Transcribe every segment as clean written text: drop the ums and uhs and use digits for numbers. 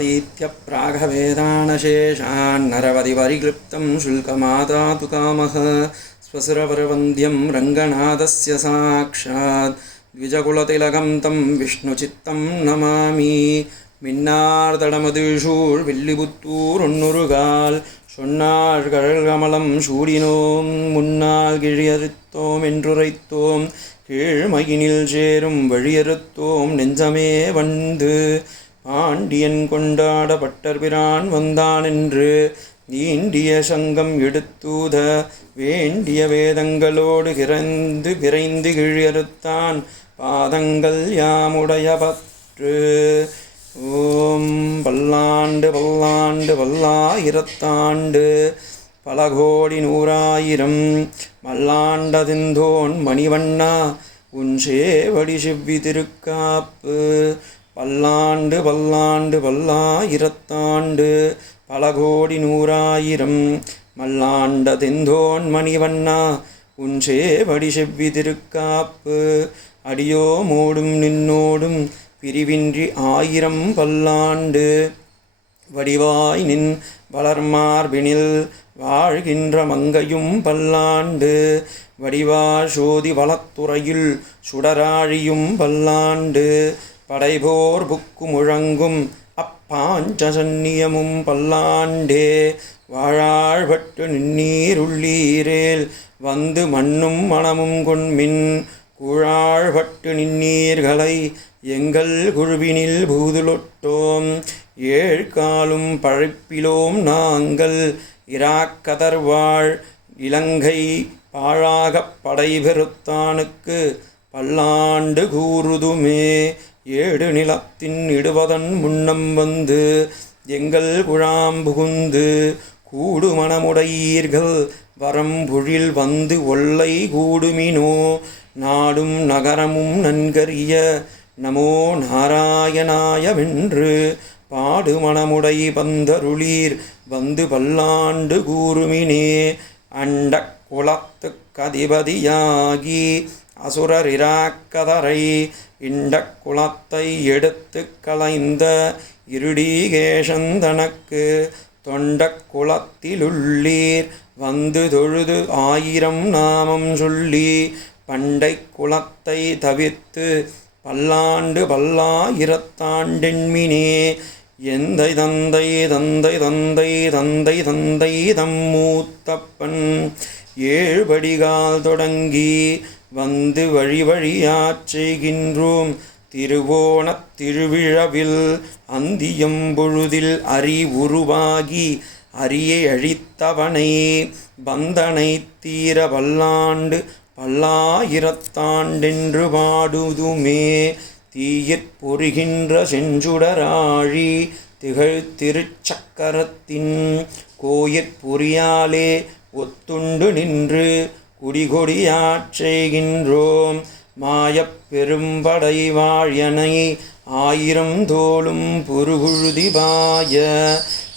तदातीत्य प्रागवेदानशेषान्नरवधिपरिक्लिप्तं शुल्कमादातु कामः स्वसुरवरवन्द्यं रङ्गनाथस्य साक्षात् द्विजकुलतिलकं तं विष्णुचित्तं नमामि மின்னார்தடமதுசூழ் வில்லிபுத்தூர் ஒன்னுருகால் சொன்னார் கடல்கமலம் சூடினோம் முன்னால் கிழியறுத்தோம் என்றுரைத்தோம் கீழ்மகினில் சேரும் வழியறுத்தோம் நெஞ்சமே வந்து பாண்டியன் கொண்டாட பட்டர்பிரான் வந்தான் என்று ஈண்டிய சங்கம் எடுத்தூத வேண்டிய வேதங்களோடு விரைந்து கிழியறுத்தான் பாதங்கள் யாமுடைய பற்று. ஓம் பல்லாண்டு பல்லாண்டு பல்லாயிரத்தாண்டு பல கோடி நூறாயிரம் மல்லாண்டதிந்தோன் மணிவண்ணா உன் சேவடி செவ்வி திருக்காப்பு. பல்லாண்டு பல்லாண்டு பல்லாயிரத்தாண்டு பல கோடி நூறாயிரம் மல்லாண்டதிந்தோன் மணிவண்ணா உன் சேவடி செவ்வி திருக்காப்பு. அடியோ மோடும் நின்னோடும் பிரிவின்றி ஆயிரம் பல்லாண்டு வடிவாய் நின் வளர்மார்பினில் வாழ்கின்ற மங்கையும் பல்லாண்டு வடிவார் சோதி வளத்துறையில் சுடராழியும் பல்லாண்டு படைபோர் புக்கு முழங்கும் அப்பாஞ்சசன்னியமும் பல்லாண்டே வாழாழ்பட்டு நின்னீருள்ளீரேல் வந்து மண்ணும் மணமும் கொண்மின் கூழாழ்பட்டு நின்னீர்களை எங்கள் குழுவினில் பூதுலொட்டோம் ஏழ்காலும் பழைப்பிலோம் நாங்கள் இராக்கதர்வாழ் இலங்கை பாழாகப் படைபெறுத்தானுக்கு பல்லாண்டு கூறுதுமே. ஏடு நிலத்தின் இடுவதன் முன்னம் வந்து எங்கள் குழாம் புகுந்து கூடு மணமுடையீர்கள் வரம்பொழில் வந்து ஒல்லை கூடுமினோ நாடும் நகரமும் நன்கறிய நமோ நாராயணாயவென்று பாடு மணமுடை பந்தருளீர் வந்து பல்லாண்டு கூறுமினே. அண்ட குலத்துக் கதிபதியாகி அசுரரிராக்கதரை இண்ட குலத்தை எடுத்து களைந்த இருடிகேசந்தனக்கு தொண்ட குலத்திலுள்ளீர் வந்து தொழுது ஆயிரம் நாமம் சொல்லி பண்டை குலத்தை தவிர்த்து பல்லாண்டு பல்லாயிரத்தாண்டெண்மினே. எந்தை தந்தை தந்தை தந்தை தந்தை தந்தை தம்மூத்தப்பன் ஏழ்படிகால் தொடங்கி வந்து வழி வழியாச் செய்கின்றோம் திருவோணத் திருவிழவில் அந்தியம் பொழுதில் உருவாகி அரியை அழித்தவனை பந்தனை தீர பல்லாண்டு பல்லாயிரத்தாண்டென்று பாடுதுமே. தீயிற் பொறிகின்ற செஞ்சுடராழி திகழ் திருச்சக்கரத்தின் கோயிற் பொறியாலே ஒத்துண்டு நின்று குடிகொடியாச் செய்கின்றோம் மாயப் பெரும்படை வாழியனை ஆயிரம் தோளும் புருகுழுதிபாய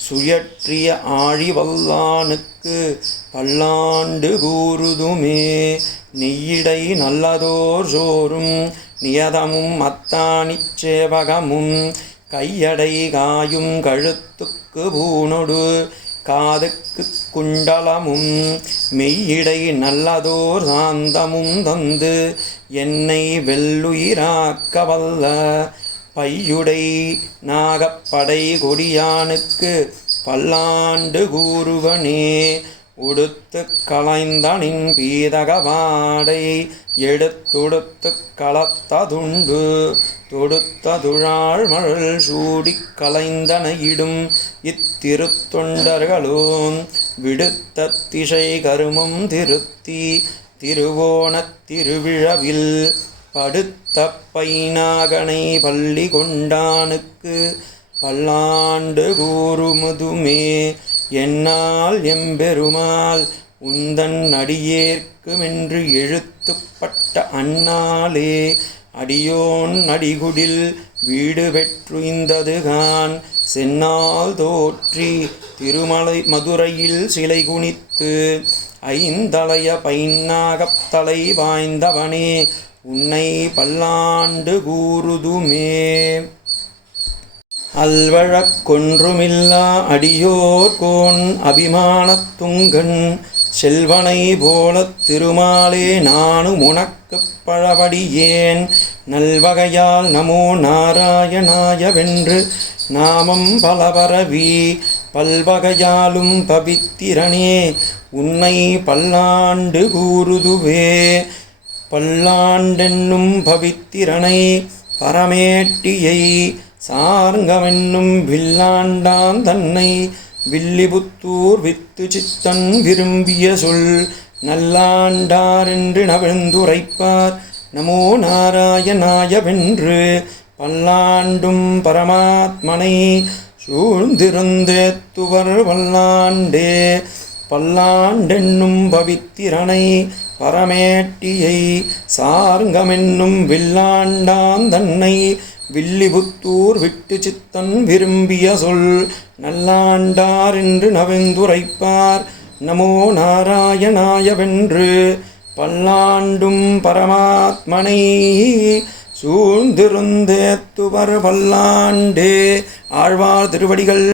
சுயற்றிய ஆழிவல்லானுக்கு பல்லாண்டு கூறுதுமே. நெய்யிடை நல்லதோர் சோறும் நியதமும் அத்தானிச் சேவகமும் கையடை காயும் கழுத்துக்கு பூனொடு காதுக்கு குண்டலமும் மெய்யிடை நல்லதோர் சாந்தமும் தந்து என்னை வெள்ளுயிராக்க வல்ல பையுடை நாகப்படை கொடியானுக்கு பல்லாண்டு கூறுவனே. உடுத்து களைந்தனின் பீதகவாடை எடுத்துடுத்து களத்ததுண்டு தொடுத்ததுழாள் மழல் சூடிக் களைந்தனையிடும் இத்திருத்தொண்டர்களும் விடுத்த திசை கருமம் திருத்தி திருவோணத் திருவிழவில் படுத்த பைநாகனை பள்ளி கொண்டானுக்கு பல்லாண்டு கூறுமுதுமே. என்னால் எம்பெருமாள் உந்தன் அடியேற்குமென்று எழுத்துப்பட்ட அந்நாளே அடியோன் அடிகுடில் வீடு பெற்றுய்ந்ததுகான் சென்னால் தோற்றி திருமலை மதுரையில் சிலை குனித்து ஐந்தலைய பைன்னாகப் தலை வாய்ந்தவனே உன்னை பல்லாண்டு கூறுதுமே. அல்வழக் கொன்றுமில்லா அடியோர்கோன் அபிமானத்துங்கண் செல்வனை போலத் திருமாலே நானும் உனக்குப் பழபடியேன் நல்வகையால் நமோ நாராயணாயவென்று நாமம் பலபரவி பல்வகையாலும் பவித்திரனே உன்னை பல்லாண்டு கூறுதுவே. பல்லாண்டென்னும் பவித்திரனை பரமேட்டியை சார்ங்கமென்னும் வில்லாண்டான் தன்னை வில்லிபுத்தூர் வித்து சித்தன் விரும்பிய சொல் நல்லாண்டாரென்று நவிழ்ந்துரைப்பார் நமோ நாராயணாயவென்று பல்லாண்டும் பரமாத்மனை சூழ்ந்திருந்தேத்துவர் வல்லாண்டே. பல்லாண்டென்னும் பவித்திரனை பரமேட்டியை சார்ங்கமென்னும் வில்லாண்டான் தன்னை வில்லிபுத்தூர் விட்டு சித்தன் விரும்பிய சொல் நல்லாண்டார் என்று நவிழ்ந்துரைப்பார் நமோ நாராயணாயவென்று பல்லாண்டும் பரமாத்மனை சூழ்ந்திருந்தேத்துவர் வல்லாண்டே. ஆழ்வார் திருவடிகள்